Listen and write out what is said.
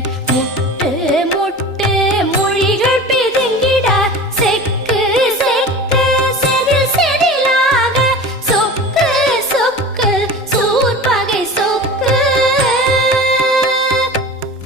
我